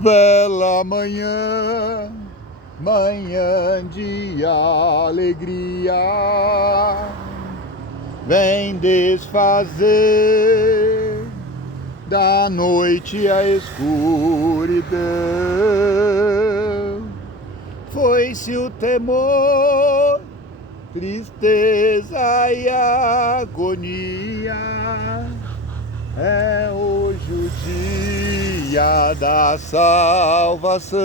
Bela manhã, manhã de alegria, vem desfazer da noite a escuridão. Foi-se o temor, tristeza e agonia, é hoje o dia da salvação.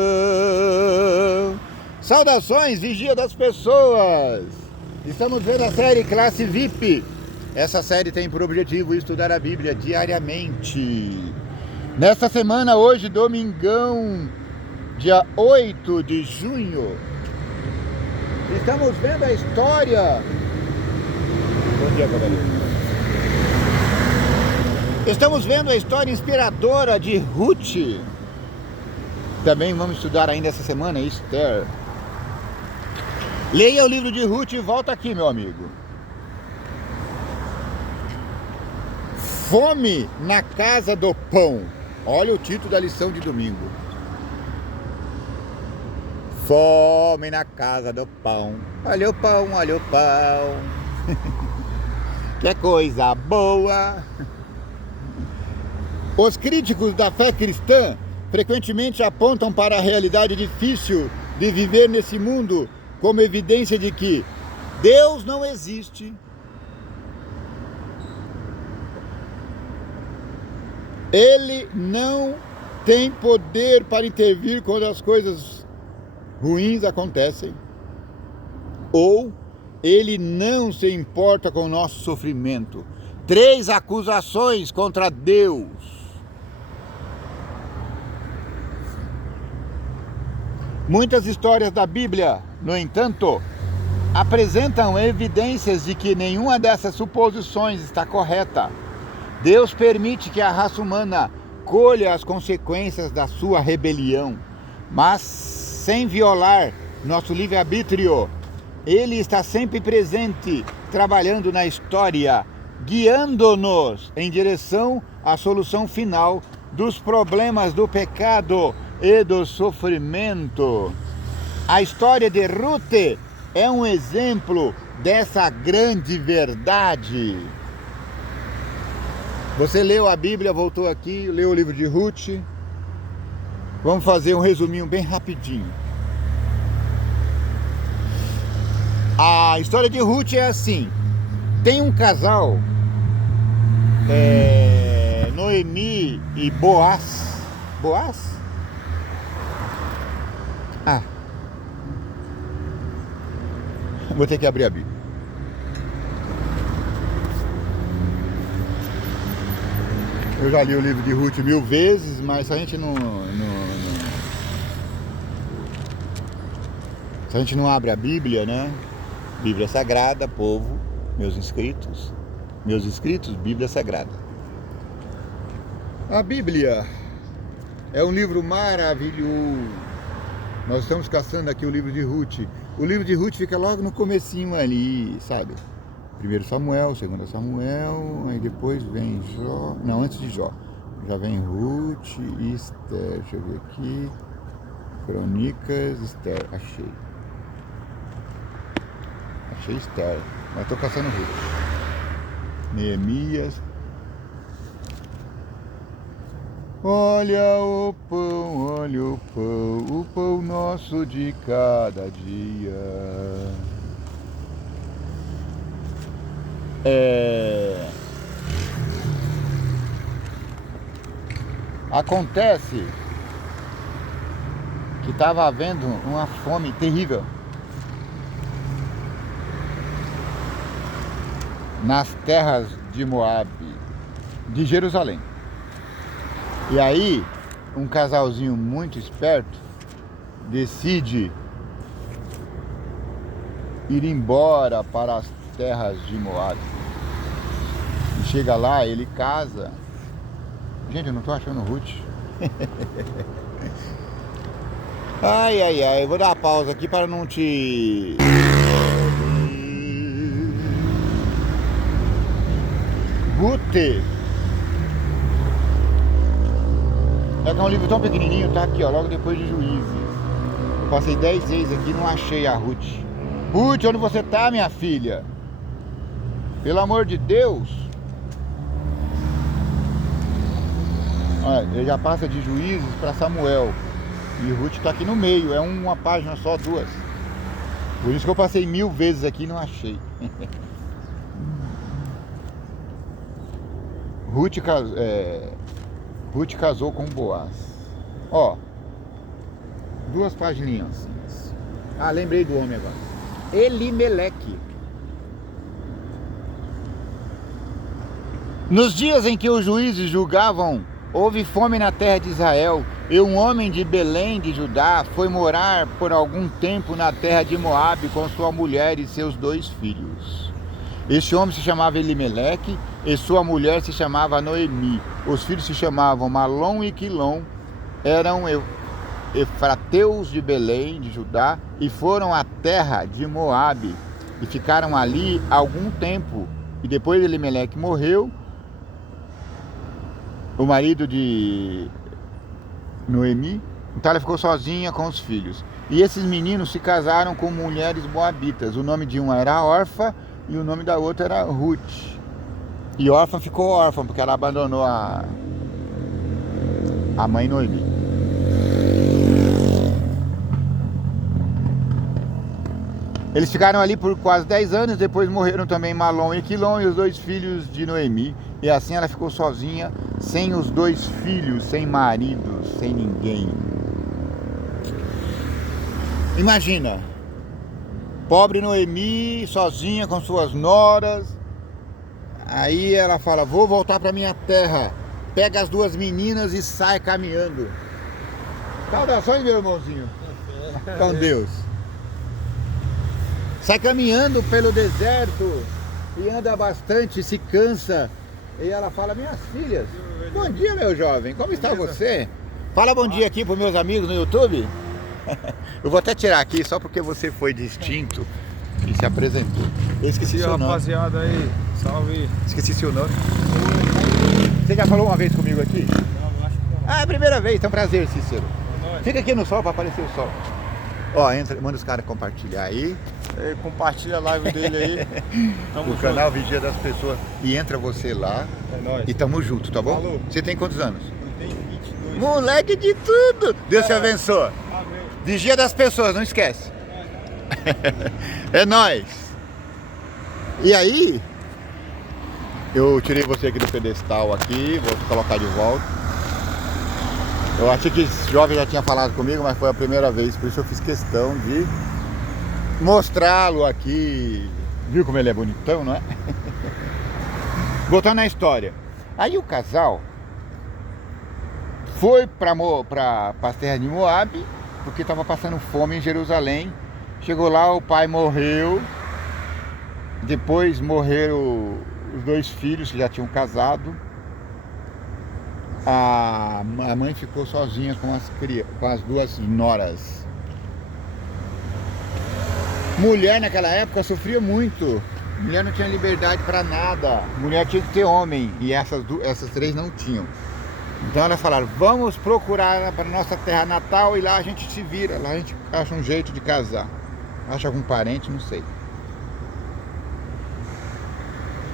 Saudações, vigia das pessoas! Estamos vendo a série Classe VIP. Essa série tem por objetivo estudar a Bíblia diariamente. Nesta semana, hoje, domingão, dia 8 de junho, estamos vendo a história... Bom dia, cavaleiro. Estamos vendo a história inspiradora de Ruth. Também vamos estudar ainda essa semana Esther. Leia o livro de Ruth e volta aqui, meu amigo. Fome na casa do pão. Olha o título da lição de domingo. Fome na casa do pão. Olha o pão, olha o pão. Que coisa boa. Os críticos da fé cristã frequentemente apontam para a realidade difícil de viver nesse mundo como evidência de que Deus não existe, Ele não tem poder para intervir quando as coisas ruins acontecem, ou Ele não se importa com o nosso sofrimento. 3 acusações contra Deus. Muitas histórias da Bíblia, no entanto, apresentam evidências de que nenhuma dessas suposições está correta. Deus permite que a raça humana colha as consequências da sua rebelião, mas sem violar nosso livre-arbítrio. Ele está sempre presente, trabalhando na história, guiando-nos em direção à solução final dos problemas do pecado e do sofrimento. A história de Ruth é um exemplo dessa grande verdade. Você leu a Bíblia, voltou aqui, leu o livro de Ruth. Vamos fazer um resuminho bem rapidinho. A história de Ruth é assim. Tem um casal, Noemi e Boaz. Boaz? Vou ter que abrir a Bíblia. Eu já li o livro de Ruth 1000 vezes, mas se a gente não abre a Bíblia, né? Bíblia Sagrada, povo, meus inscritos, Bíblia Sagrada. A Bíblia é um livro maravilhoso. Nós estamos caçando aqui o livro de Ruth. O livro de Ruth fica logo no comecinho ali, sabe? 1 Samuel, 2 Samuel, aí depois vem Jó. Não, antes de Jó. Já vem Ruth e Esther. Deixa eu ver aqui. Crônicas, Esther. Achei Esther. Mas tô caçando Ruth. Neemias. Olha o pão nosso de cada dia. Acontece que estava havendo uma fome terrível nas terras de Moabe, de Jerusalém. E aí, um casalzinho muito esperto decide ir embora para as terras de Moabe. E chega lá, ele casa. Gente, eu não tô achando Ruth. Ai, eu vou dar uma pausa aqui para não te... Ruth É que é um livro tão pequenininho, tá aqui, ó, logo depois de Juízes. Eu passei 10 vezes aqui e não achei a Ruth. Ruth, onde você tá, minha filha? Pelo amor de Deus. Olha, ele já passa de Juízes para Samuel. E Ruth tá aqui no meio, é uma página só, duas. Por isso que eu passei 1000 vezes aqui e não achei. Ruth casou com Boaz. Ó, 2 pagininhas. Ah, lembrei do homem agora. Elimeleque. Nos dias em que os juízes julgavam, houve fome na terra de Israel, e um homem de Belém de Judá foi morar por algum tempo na terra de Moabe com sua mulher e seus 2 filhos. Este homem se chamava Elimeleque e sua mulher se chamava Noemi. Os filhos se chamavam Malom e Quilom, eram efrateus de Belém de Judá e foram à terra de Moabe e ficaram ali algum tempo. E depois Elimeleque morreu, o marido de Noemi, então ela ficou sozinha com os filhos. E esses meninos se casaram com mulheres moabitas. O nome de uma era Orfa e o nome da outra era Ruth. E Orfa ficou órfã porque ela abandonou a mãe Noemi. Eles ficaram ali por quase 10 anos, depois morreram também Malom e Quilom e os 2 filhos de Noemi. E assim ela ficou sozinha, sem os 2 filhos, sem marido, sem ninguém. Imagina, pobre Noemi, sozinha com suas noras. Aí ela fala, vou voltar para minha terra. Pega as 2 meninas e sai caminhando. Saudações, meu irmãozinho. Com Deus. Sai caminhando pelo deserto e anda bastante, se cansa. E ela fala, minhas filhas, bom dia, meu jovem, como está você? Fala bom dia aqui para os meus amigos no YouTube. Eu vou até tirar aqui só porque você foi distinto e se apresentou. Eu esqueci seu nome. Rapaziada aí, salve. Esqueci seu nome. Você já falou uma vez comigo aqui? Não, acho que não. Ah, é a primeira vez, então prazer, Cícero. Fica aqui no sol para aparecer o sol. Ó, entra, manda os caras compartilhar aí. Compartilha a live dele aí. Tamo O junto. canal Vigia das Pessoas. E entra você lá. É nóis. E tamo junto, tá bom? Falou. Você tem quantos anos? Tem 22. Moleque de tudo! Deus te abençoe. Amém. Vigia das Pessoas, não esquece. É nóis. E aí, eu tirei você aqui do pedestal aqui, vou te colocar de volta. Eu achei que esse jovem já tinha falado comigo, mas foi a primeira vez, por isso eu fiz questão de mostrá-lo aqui. Viu como ele é bonitão, não é? Voltando na história. Aí o casal foi para as terras de Moabe, porque estava passando fome em Jerusalém. Chegou lá, o pai morreu. Depois morreram os 2 filhos que já tinham casado. A mãe ficou sozinha com as 2 noras. Mulher naquela época sofria muito. Mulher não tinha liberdade para nada. Mulher tinha que ter homem. E essas 3 não tinham. Então elas falaram, vamos procurar para nossa terra natal e lá a gente se vira. Lá a gente acha um jeito de casar. Acha algum parente, não sei.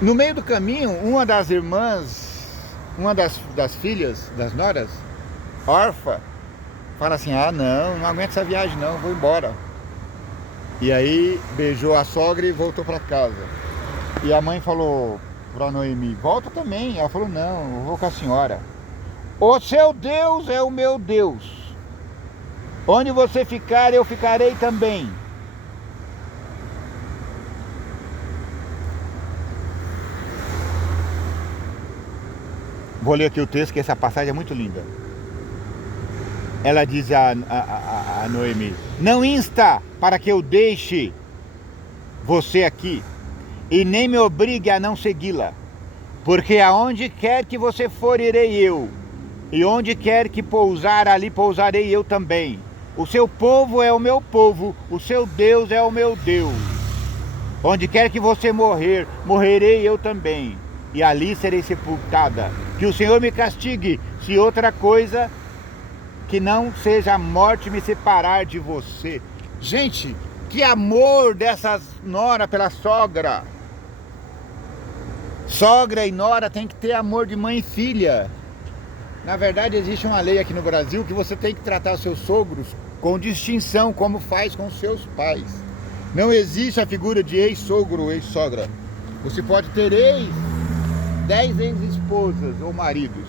No meio do caminho, uma das irmãs, uma das filhas, das noras, Orfa, fala assim, ah não aguento essa viagem não, vou embora. E aí beijou a sogra e voltou para casa. E a mãe falou para Noemi, volta também. Ela falou, não, eu vou com a senhora. O seu Deus é o meu Deus. Onde você ficar, eu ficarei também. Vou ler aqui o texto, que essa passagem é muito linda. Ela diz a Noemi, não insta para que eu deixe você aqui, e nem me obrigue a não segui-la, porque aonde quer que você for, irei eu, e onde quer que pousar, ali pousarei eu também. O seu povo é o meu povo, o seu Deus é o meu Deus. Onde quer que você morrer, morrerei eu também, e ali serei sepultada. Que o Senhor me castigue, se outra coisa que não seja a morte me separar de você. Gente, que amor dessas nora pela sogra. Sogra e nora tem que ter amor de mãe e filha. Na verdade, existe uma lei aqui no Brasil que você tem que tratar os seus sogros com distinção, como faz com os seus pais. Não existe a figura de ex-sogro ou ex-sogra. Você pode ter 10 ex-esposas ou maridos,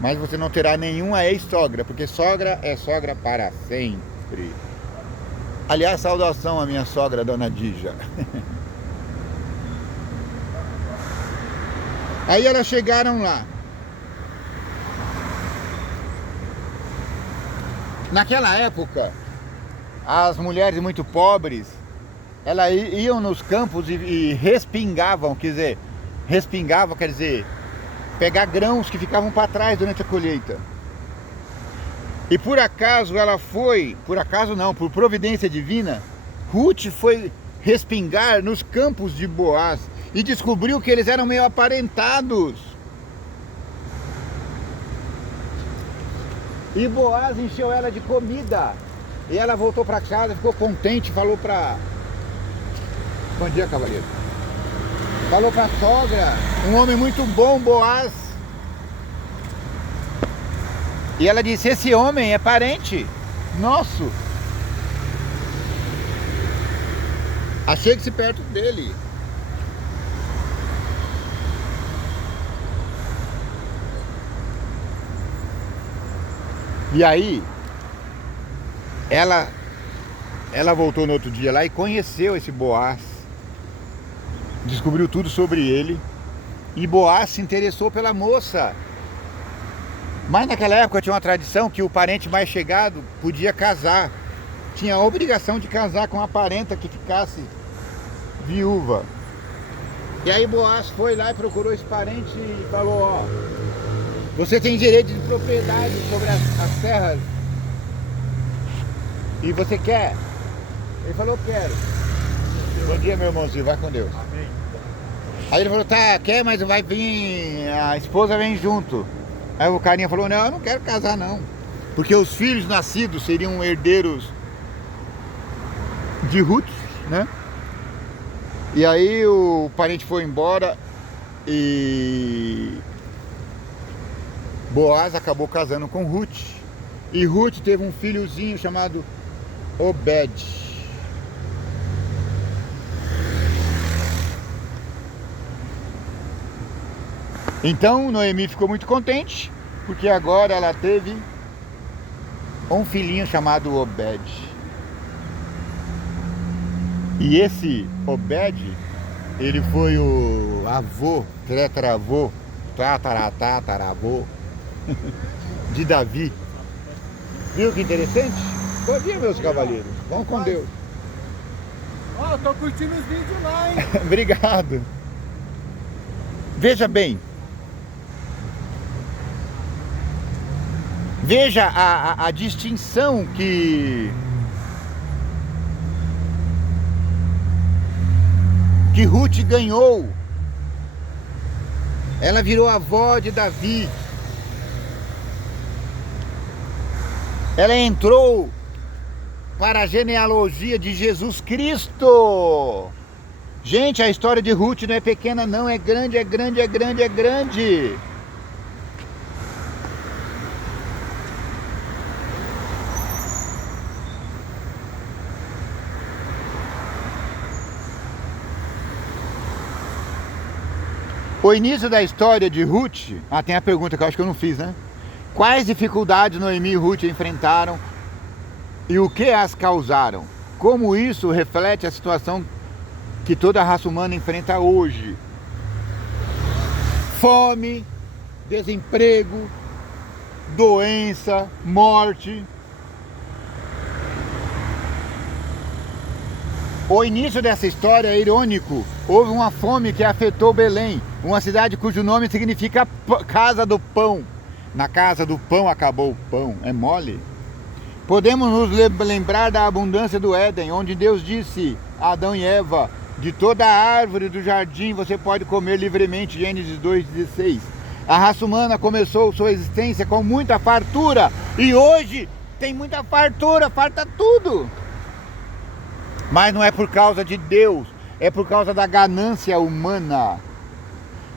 mas você não terá nenhuma ex-sogra, porque sogra é sogra para sempre. Aliás, saudação à minha sogra, dona Dija. Aí elas chegaram lá. Naquela época, as mulheres muito pobres, elas iam nos campos e respingavam, quer dizer, pegar grãos que ficavam para trás durante a colheita. E por acaso ela foi, por providência divina, Ruth foi respingar nos campos de Boaz e descobriu que eles eram meio aparentados. E Boaz encheu ela de comida. E ela voltou para casa, ficou contente, falou para... Bom dia, cavaleiro. Falou para a sogra, um homem muito bom, Boaz. E ela disse, esse homem é parente nosso. Achegue-se perto dele. E aí, ela voltou no outro dia lá e conheceu esse Boaz. Descobriu tudo sobre ele. E Boaz se interessou pela moça. Mas naquela época tinha uma tradição que o parente mais chegado podia casar. Tinha a obrigação de casar com a parenta que ficasse viúva. E aí Boaz foi lá e procurou esse parente e falou, ó, você tem direito de propriedade sobre as terras. E você quer? Ele falou, quero. Bom dia, meu irmãozinho, vai com Deus. Amém. Aí ele falou, tá, quer, mas vai vir, a esposa vem junto. Aí o carinha falou, não, eu não quero casar não. Porque os filhos nascidos seriam herdeiros de Ruth, né? E aí o parente foi embora e Boaz acabou casando com Ruth. E Ruth teve um filhozinho chamado Obed. Então Noemi ficou muito contente, porque agora ela teve um filhinho chamado Obed. E esse Obed, ele foi o avô, tataravô de Davi. Viu que interessante? Bom dia, meus cavaleiros. Vamos com Deus. Ó, eu tô curtindo os vídeos lá, hein? Obrigado. Veja bem. Veja a distinção que Ruth ganhou. Ela virou avó de Davi. Ela entrou para a genealogia de Jesus Cristo. Gente, a história de Ruth não é pequena não, é grande, é grande, é grande, é grande. O início da história de Ruth, tem a pergunta que eu acho que eu não fiz, né? Quais dificuldades Noemi e Ruth enfrentaram e o que as causaram? Como isso reflete a situação que toda a raça humana enfrenta hoje? Fome, desemprego, doença, morte. O início dessa história é irônico. Houve uma fome que afetou Belém, uma cidade cujo nome significa casa do pão. Na casa do pão acabou o pão. É mole? Podemos nos lembrar da abundância do Éden, onde Deus disse a Adão e Eva, de toda a árvore do jardim você pode comer livremente, Gênesis 2,16. A raça humana começou sua existência com muita fartura e hoje tem muita fartura, farta tudo. Mas não é por causa de Deus, é por causa da ganância humana.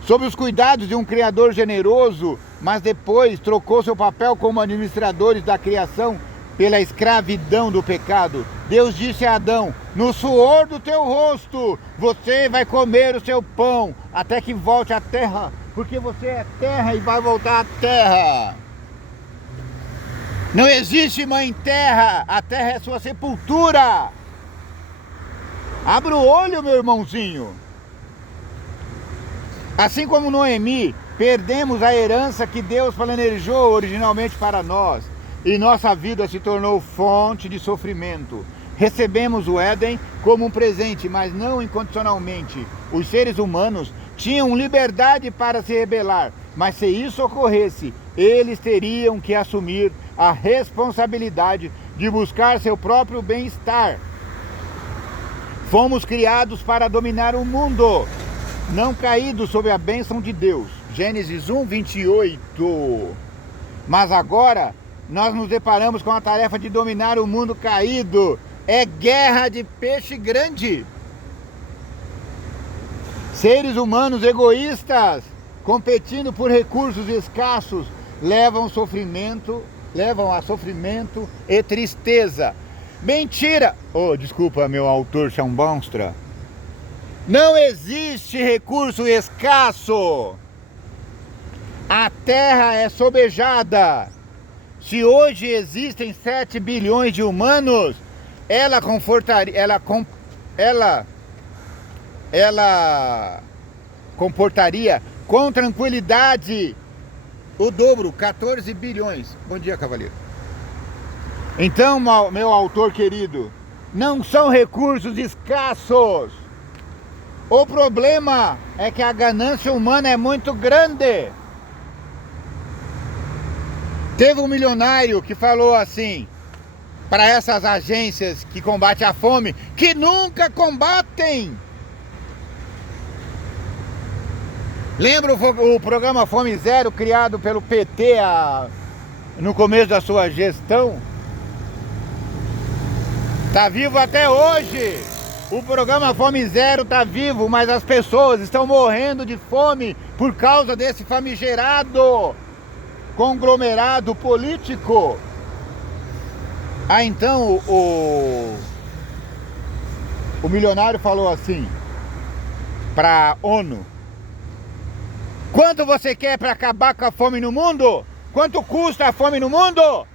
Sob os cuidados de um Criador generoso, mas depois trocou seu papel como administradores da criação pela escravidão do pecado. Deus disse a Adão: no suor do teu rosto você vai comer o seu pão, até que volte à terra, porque você é terra e vai voltar à terra. Não existe mãe terra, a terra é sua sepultura. Abra o olho, meu irmãozinho. Assim como Noemi, perdemos a herança que Deus planejou originalmente para nós, e nossa vida se tornou fonte de sofrimento. Recebemos o Éden como um presente, mas não incondicionalmente. Os seres humanos tinham liberdade para se rebelar, mas se isso ocorresse, eles teriam que assumir a responsabilidade de buscar seu próprio bem-estar. Fomos criados para dominar o mundo, não caídos sob a bênção de Deus. Gênesis 1, 28. Mas agora nós nos deparamos com a tarefa de dominar o mundo caído. É guerra de peixe grande. Seres humanos egoístas, competindo por recursos escassos, levam a sofrimento e tristeza. Mentira! Oh, desculpa, meu autor chambonstra. Não existe recurso escasso. A terra é sobejada. Se hoje existem 7 bilhões de humanos, ela comportaria com tranquilidade o dobro, 14 bilhões. Bom dia, cavaleiro. Então, meu autor querido, não são recursos escassos. O problema é que a ganância humana é muito grande. Teve um milionário que falou assim para essas agências que combatem a fome, que nunca combatem. Lembra o programa Fome Zero, criado pelo PT no começo da sua gestão? Está vivo até hoje. O programa Fome Zero está vivo, mas as pessoas estão morrendo de fome por causa desse famigerado conglomerado político. Então o milionário falou assim para a ONU: quanto você quer para acabar com a fome no mundo? Quanto custa a fome no mundo?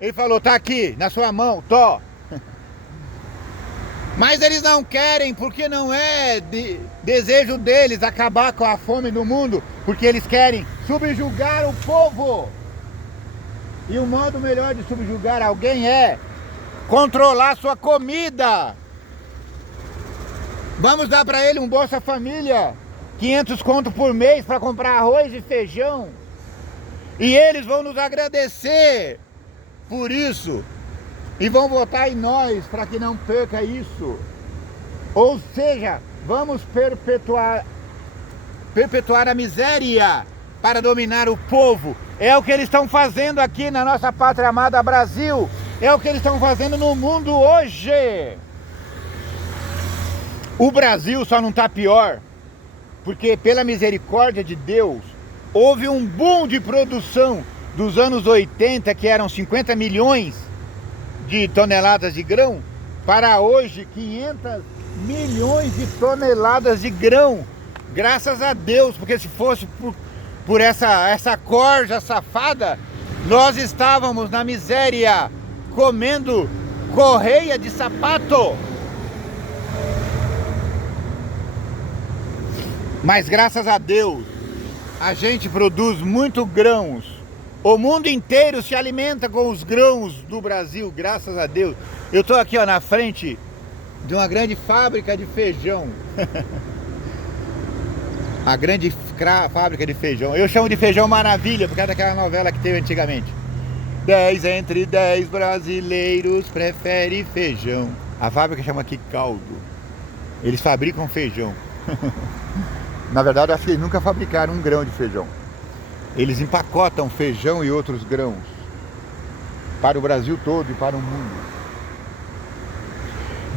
Ele falou: tá aqui, na sua mão, tô. Mas eles não querem, porque não é desejo deles acabar com a fome no mundo, porque eles querem subjugar o povo. E o modo melhor de subjugar alguém é controlar sua comida. Vamos dar para ele um Bolsa Família, 500 conto por mês para comprar arroz e feijão. E eles vão nos agradecer por isso. E vão votar em nós para que não perca isso. Ou seja, vamos perpetuar a miséria para dominar o povo. É o que eles estão fazendo aqui na nossa pátria amada Brasil. É o que eles estão fazendo no mundo hoje. O Brasil só não está pior porque, pela misericórdia de Deus, houve um boom de produção dos anos 80, que eram 50 milhões de toneladas de grão, para hoje 500 milhões de toneladas de grão. Graças a Deus, porque se fosse por essa corja safada, nós estávamos na miséria, comendo correia de sapato. Mas graças a Deus, a gente produz muito grãos. O mundo inteiro se alimenta com os grãos do Brasil, graças a Deus. Eu estou aqui, ó, na frente de uma grande fábrica de feijão. A grande fábrica de feijão. Eu chamo de Feijão Maravilha, por causa daquela novela que teve antigamente. 10 entre 10 brasileiros preferem feijão. A fábrica chama aqui Caldo. Eles fabricam feijão. Na verdade, acho que eles nunca fabricaram um grão de feijão. Eles empacotam feijão e outros grãos. para o Brasil todo e para o mundo.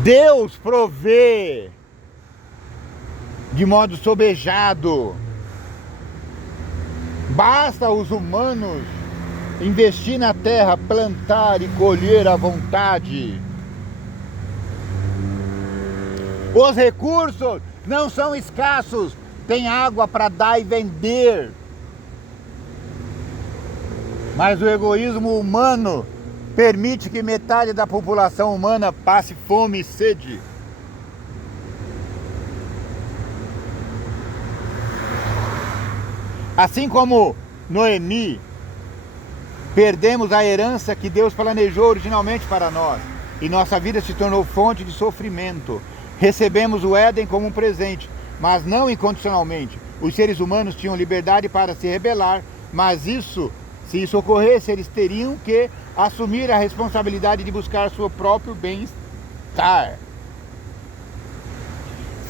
Deus provê de modo sobejado. Basta os humanos investir na terra, plantar e colher à vontade. Os recursos não são escassos, tem água para dar e vender. Mas o egoísmo humano permite que metade da população humana passe fome e sede. Assim como Noemi, perdemos a herança que Deus planejou originalmente para nós, e nossa vida se tornou fonte de sofrimento. Recebemos o Éden como um presente, mas não incondicionalmente. Os seres humanos tinham liberdade para se rebelar, mas se isso ocorresse, eles teriam que assumir a responsabilidade de buscar seu próprio bem-estar.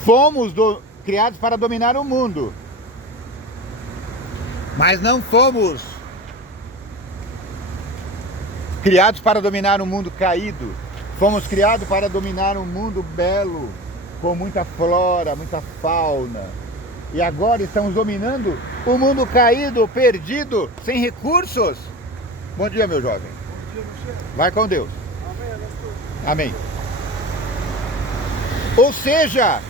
Fomos criados para dominar o mundo, mas não fomos criados para dominar um mundo caído. Fomos criados para dominar um mundo belo, com muita flora, muita fauna. E agora estamos dominando o mundo caído, perdido, sem recursos. Bom dia, meu jovem. Bom dia, Michel. Vai com Deus. Amém. Amém. Ou seja,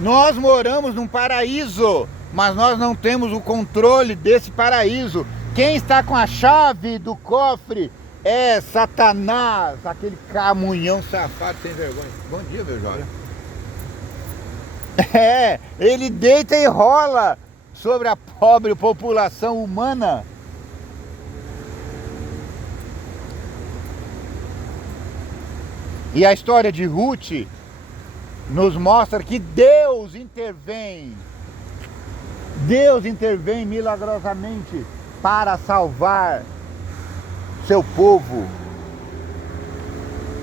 nós moramos num paraíso, mas nós não temos o controle desse paraíso. Quem está com a chave do cofre é Satanás, aquele camunhão safado sem vergonha. Bom dia, meu jovem. Ele deita e rola sobre a pobre população humana. E a história de Ruth nos mostra que Deus intervém milagrosamente para salvar seu povo.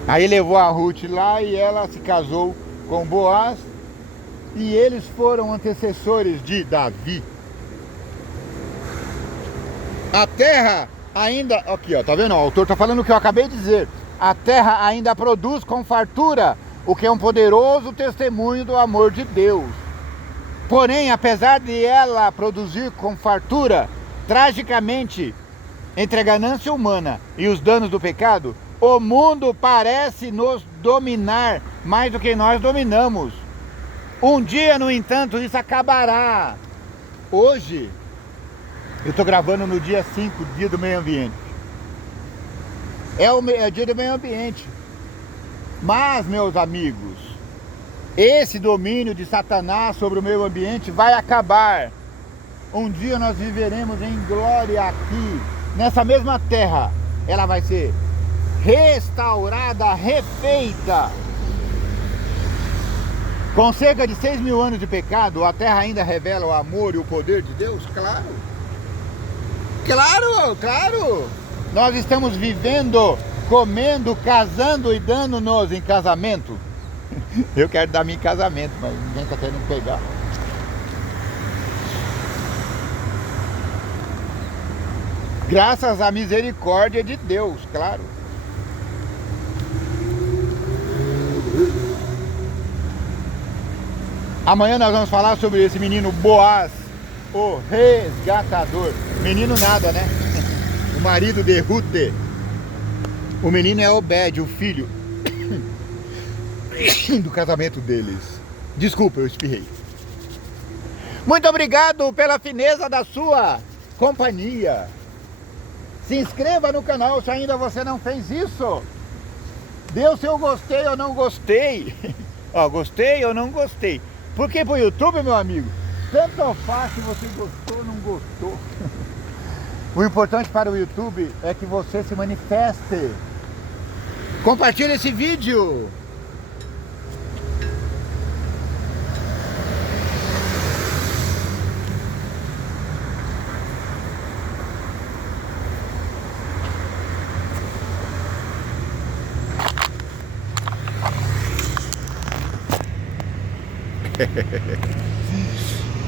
Aí levou a Ruth lá e ela se casou com Boaz, e eles foram antecessores de Davi. A terra ainda, aqui ó, tá vendo? O autor tá falando o que eu acabei de dizer. A terra ainda produz com fartura, o que é um poderoso testemunho do amor de Deus. Porém, apesar de ela produzir com fartura, tragicamente, entre a ganância humana e os danos do pecado, o mundo parece nos dominar mais do que nós dominamos. Um dia, no entanto, isso acabará. Hoje, eu estou gravando no dia 5, dia do meio ambiente. É o dia do meio ambiente. Mas, meus amigos, esse domínio de Satanás sobre o meio ambiente vai acabar. Um dia nós viveremos em glória aqui, nessa mesma terra. Ela vai ser restaurada, refeita. Com cerca de 6.000 anos de pecado, a terra ainda revela o amor e o poder de Deus? Claro. Claro, claro. Nós estamos vivendo, comendo, casando e dando-nos em casamento. Eu quero dar-me em casamento, mas ninguém está querendo pegar. Graças à misericórdia de Deus, claro. Amanhã nós vamos falar sobre esse menino Boaz, o resgatador. Menino nada, né? O marido de Ruth. O menino é Obed, o filho do casamento deles. Desculpa, eu espirrei. Muito obrigado pela fineza da sua companhia. Se inscreva no canal se ainda você não fez isso. Dê o seu gostei ou não gostei. Ó, gostei ou não gostei. Porque pro YouTube, meu amigo, tanto faz se você gostou ou não gostou. O importante para o YouTube é que você se manifeste. Compartilhe esse vídeo.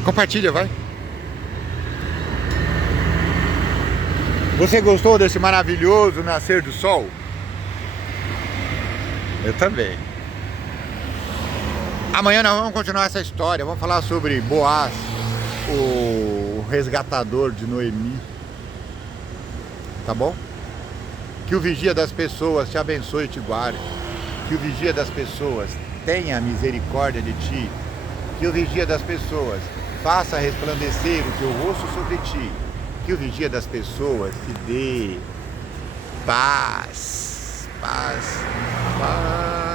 Compartilha, vai. Você gostou desse maravilhoso nascer do sol? Eu também. Amanhã nós vamos continuar essa história. Vamos falar sobre Boaz, o resgatador de Noemi. Tá bom? Que o vigia das pessoas te abençoe e te guarde. Que o vigia das pessoas tenha misericórdia de ti. Que o vigia das pessoas faça resplandecer o teu rosto sobre ti. Que o vigia das pessoas te dê paz, paz, paz.